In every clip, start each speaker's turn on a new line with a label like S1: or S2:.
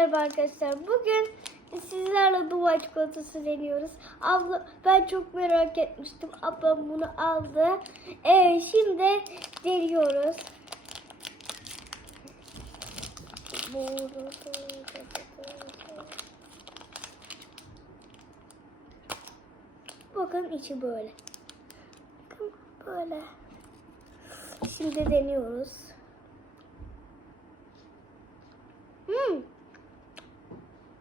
S1: merhaba arkadaşlar. Bugün sizlerle duvar çikolatası deniyoruz. Abla ben çok merak etmiştim. Ablam bunu aldı. Evet şimdi deniyoruz. Bakın içi böyle. Bakın böyle. Şimdi deniyoruz.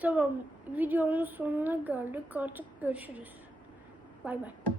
S1: Tamam, videonun sonuna geldik. Artık görüşürüz. Bay bay.